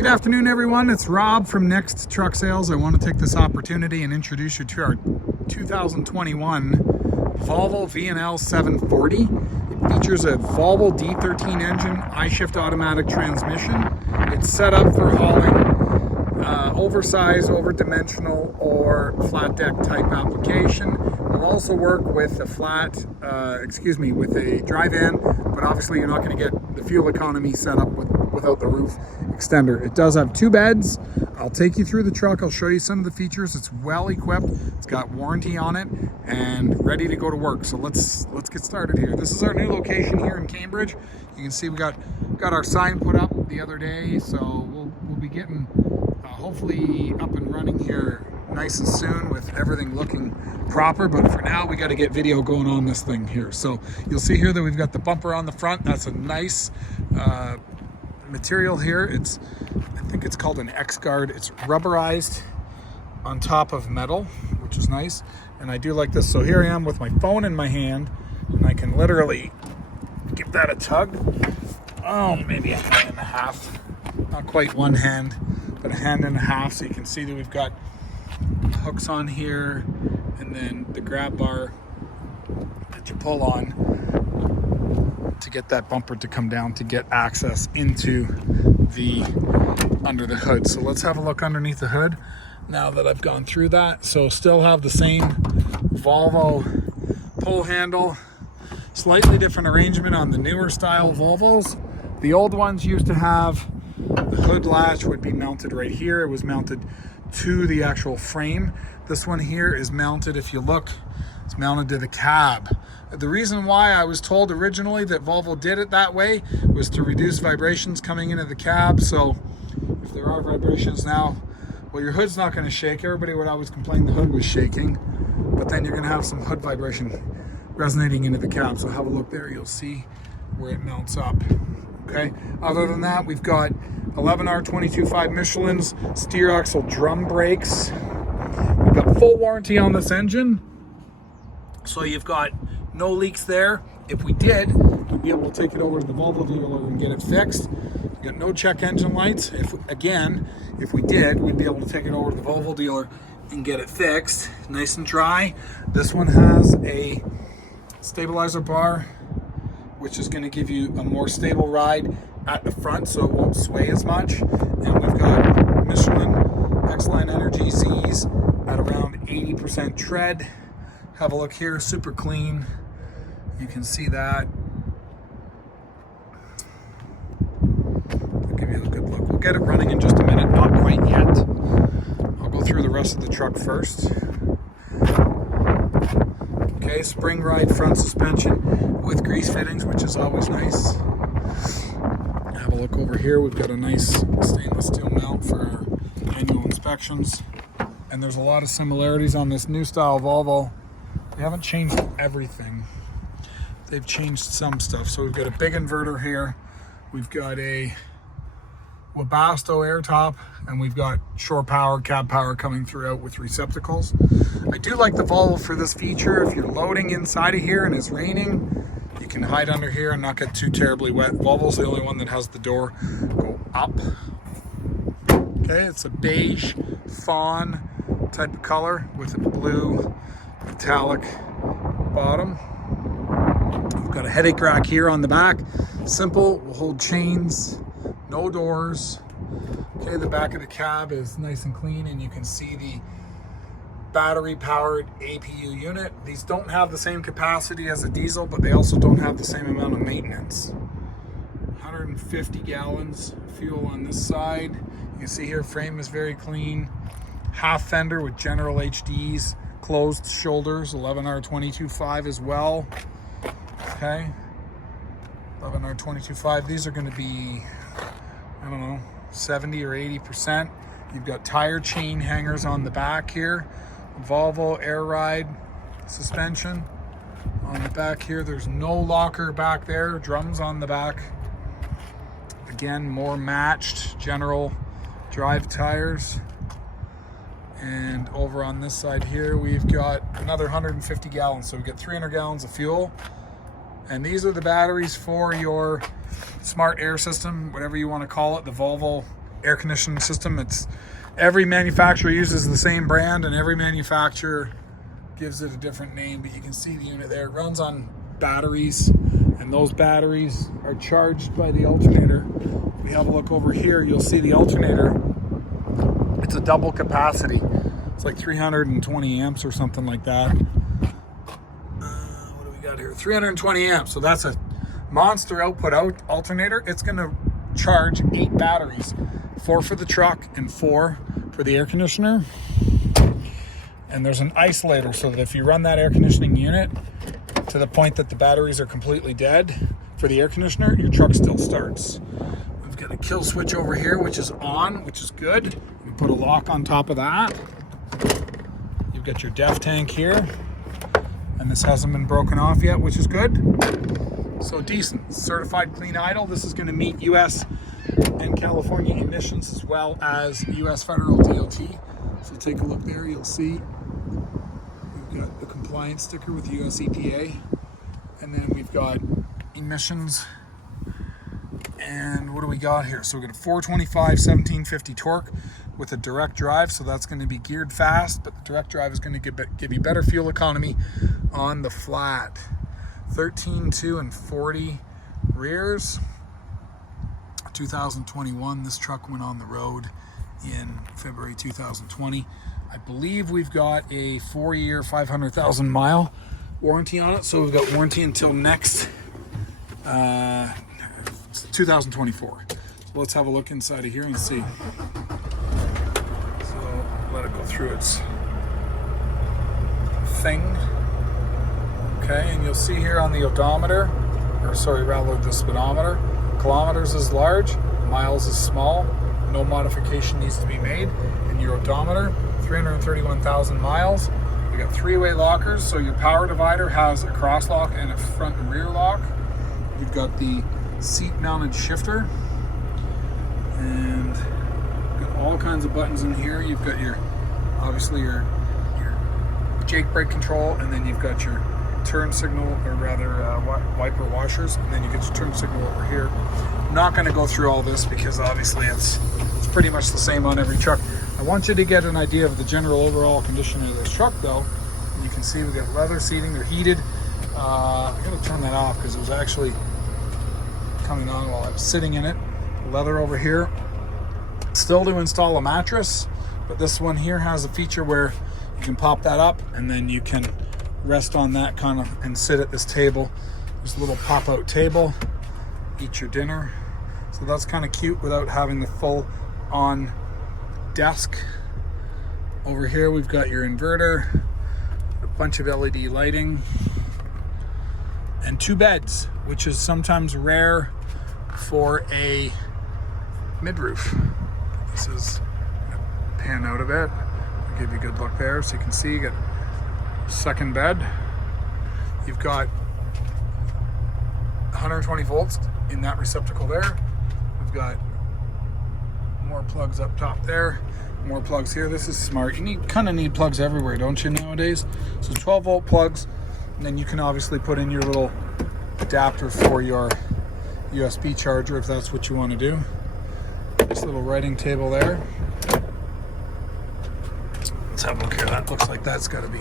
Good afternoon, everyone. It's Rob from Next Truck Sales. I want to take this opportunity and introduce you to our 2021 Volvo VNL740. It features a Volvo D13 engine, iShift automatic transmission. It's set up for hauling oversized, over-dimensional, or flat deck type application. It'll also work with a with a dry van, but obviously you're not going to get the fuel economy set up without the roof extender. It does have 2 beds. I'll take you through the truck. I'll show you some of the features. It's well equipped. It's got warranty on it and ready to go to work. So let's get started here. This is our new location here in Cambridge. You can see we got our sign put up the other day, so we'll be getting hopefully up and running here nice and soon with everything looking proper. But for now, we got to get video going on this thing here. So you'll see here that we've got the bumper on the front. That's a nice material here. I think it's called an X-Guard. It's rubberized on top of metal, which is nice. And I do like this. So here I am with my phone in my hand, and I can literally give that a tug. Oh, maybe a hand and a half. Not quite one hand, but a hand and a half. So you can see that we've got hooks on here, and then the grab bar that you pull on to get that bumper to come down to get access into the under the hood. So let's have a look underneath the hood now that I've gone through that. So still have the same Volvo pull handle, slightly different arrangement on the newer style Volvos. The old ones used to have the hood latch would be mounted right here. It was mounted to the actual frame. This one here is mounted, if you look, it's mounted to the cab. The reason why I was told originally that Volvo did it that way was to reduce vibrations coming into the cab. So if there are vibrations now, well, your hood's not going to shake. Everybody would always complain the hood was shaking, but then you're going to have some hood vibration resonating into the cab. So have a look there. You'll see where it mounts up. Okay. Other than that, we've got 11R22.5 Michelin's steer axle drum brakes. We've got full warranty on this engine, so you've got no leaks there. If we did, we'd be able to take it over to the Volvo dealer and get it fixed. We've got no check engine lights. If we did, we'd be able to take it over to the Volvo dealer and get it fixed. Nice and dry. This one has a stabilizer bar, which is going to give you a more stable ride at the front, so it won't sway as much. And we've got Michelin X-Line Energy Z's at around 80% tread. Have a look here, super clean. You can see that. I'll give you a good look. We'll get it running in just a minute, not quite yet. I'll go through the rest of the truck first. Okay, spring ride front suspension with grease fittings, which is always nice. Have a look over here. We've got a nice stainless steel mount for our annual inspections. And there's a lot of similarities on this new style Volvo. They haven't changed everything. They've changed some stuff. So we've got a big inverter here. We've got a Webasto air top, and we've got shore power, cab power coming throughout with receptacles. I do like the Volvo for this feature. If you're loading inside of here and it's raining, you can hide under here and not get too terribly wet. Volvo's the only one that has the door go up. Okay, it's a beige fawn type of color with a blue metallic bottom. We've got a headache rack here on the back. Simple, will hold chains, no doors. Okay, the back of the cab is nice and clean, and you can see the battery powered APU unit. These don't have the same capacity as a diesel, but they also don't have the same amount of maintenance. 150 gallons of fuel on this side. You can see here, frame is very clean. Half fender with general HDs, closed shoulders, 11R22.5 as well. Okay, 11R22.5. These are going to be, I don't know, 70 or 80%. You've got tire chain hangers on the back here. Volvo air ride suspension on the back here. There's no locker back there. Drums on the back. Again, more matched general drive tires. And over on this side here, we've got another 150 gallons. So we get 300 gallons of fuel. And these are the batteries for your smart air system, whatever you want to call it, the Volvo air conditioning system. Every manufacturer uses the same brand, and every manufacturer gives it a different name, but you can see the unit there. It runs on batteries, and those batteries are charged by the alternator. If we have a look over here, you'll see the alternator. It's a double capacity. It's like 320 amps or something like that. What do we got here? 320 amps. So that's a monster output alternator. It's going to charge 8 batteries, 4 for the truck and 4 for the air conditioner. And there's an isolator so that if you run that air conditioning unit to the point that the batteries are completely dead for the air conditioner, your truck still starts. We've got a kill switch over here, which is on, which is good. You put a lock on top of that. You've got your def tank here, and this hasn't been broken off yet, which is good. So decent. Certified clean idle. This is going to meet US and California emissions as well as US federal DOT. So take a look there, you'll see we've got the compliance sticker with US EPA, and then we've got emissions. And what do we got here? So we've got a 425 1750 torque with a direct drive, so that's going to be geared fast, but the direct drive is going to give you better fuel economy on the flat. 13, 2, and 40 rears. 2021, this truck went on the road in February 2020. I believe we've got a 4-year, 500,000 mile warranty on it, so we've got warranty until next 2024. So let's have a look inside of here and see. So let it go through its thing. Okay, and you'll see here on the odometer, or sorry, rather the speedometer, kilometers is large, miles is small. No modification needs to be made. And your odometer, 331,000 miles. We got 3-way lockers, so your power divider has a cross lock and a front and rear lock. You've got the seat mounted shifter, and got all kinds of buttons in here. You've got your, obviously your Jake brake control, and then you've got your turn signal, or rather wiper washers, and then you get your turn signal over here. I'm not going to go through all this because obviously it's pretty much the same on every truck. I want you to get an idea of the general overall condition of this truck though. And you can see we got leather seating, they're heated. I gotta turn that off because it was actually coming on while I was sitting in it. Leather over here. Still to install a mattress, but this one here has a feature where you can pop that up and then you can rest on that kind of and sit at this table. There's a little pop-out table, eat your dinner. So that's kind of cute without having the full on desk. Over here we've got your inverter, a bunch of LED lighting, and 2 beds, which is sometimes rare for a mid-roof. This is pan out of it. I'll give you a good look there so you can see you got second bed. You've got 120 volts in that receptacle there. We've got more plugs up top there, more plugs here. This is smart. You kind of need plugs everywhere, don't you, nowadays? So 12 volt plugs, and then you can obviously put in your little adapter for your USB charger if that's what you want to do. This little writing table there. Let's have a look here. That looks like that's got to be,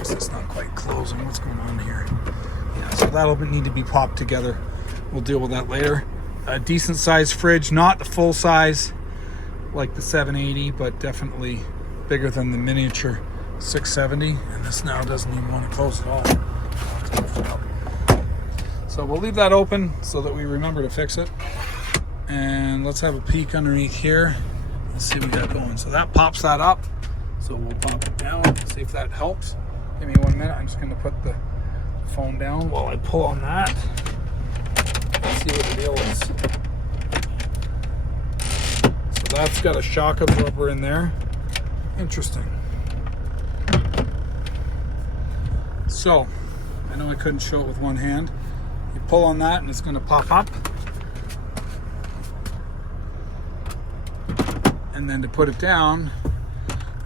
it's not quite closing. What's going on here? Yeah, so that'll need to be popped together. We'll deal with that later. A decent sized fridge, not the full size like the 780, but definitely bigger than the miniature 670. And this now doesn't even want to close at all. So we'll leave that open so that we remember to fix it. And let's have a peek underneath here. Let's see what we got going. So that pops that up. So we'll pop it down, see if that helps. Give me 1 minute. I'm just going to put the phone down while I pull on that. Let's see what the deal is. So that's got a shock absorber in there. Interesting. So, I know I couldn't show it with one hand. You pull on that and it's going to pop up. And then to put it down,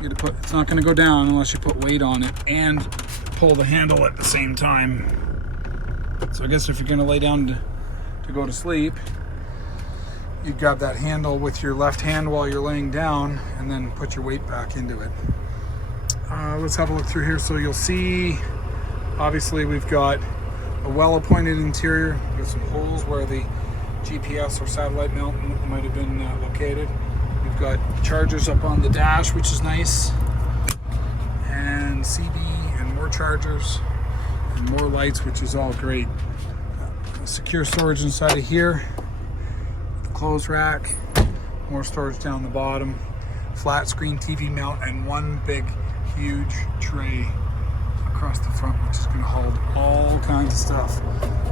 you gotta it's not going to go down unless you put weight on it and pull the handle at the same time. So I guess if you're going to lay down to go to sleep, you grab that handle with your left hand while you're laying down and then put your weight back into it. Let's have a look through here. So you'll see, obviously we've got a well-appointed interior with some holes where the GPS or satellite mount might have been located. We've got chargers up on the dash, which is nice, and CD and more chargers and more lights, which is all great. Secure storage inside of here, the clothes rack, more storage down the bottom, flat screen TV mount, and one big huge tray across the front, which is going to hold all kinds of stuff.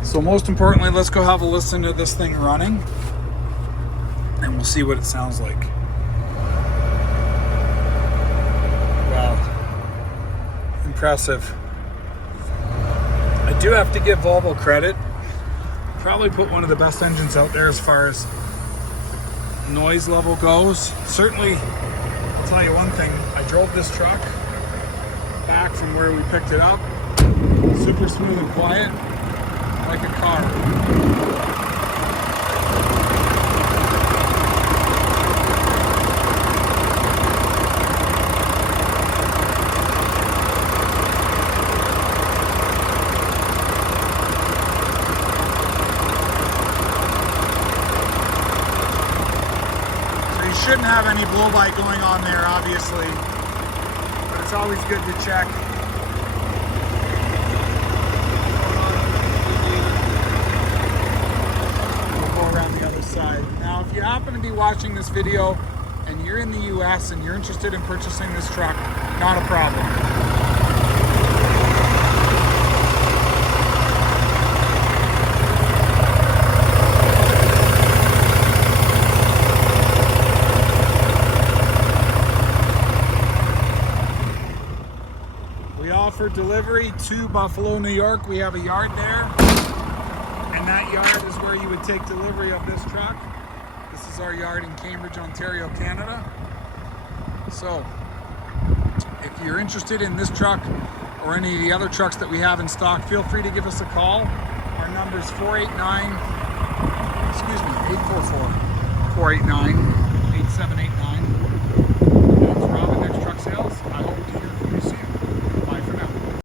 So most importantly, let's go have a listen to this thing running and we'll see what it sounds like. Wow, impressive. I do have to give Volvo credit. Probably put one of the best engines out there as far as noise level goes. Certainly, I'll tell you one thing, I drove this truck back from where we picked it up. Super smooth and quiet, like a car. So you shouldn't have any blow-by going on there, obviously. It's always good to check. We'll go around the other side. Now, if you happen to be watching this video and you're in the US and you're interested in purchasing this truck, not a problem. For delivery to Buffalo, New York. We have a yard there, and that yard is where you would take delivery of this truck. This is our yard in Cambridge, Ontario, Canada. So if you're interested in this truck or any of the other trucks that we have in stock, feel free to give us a call. Our number is 844-489-8789.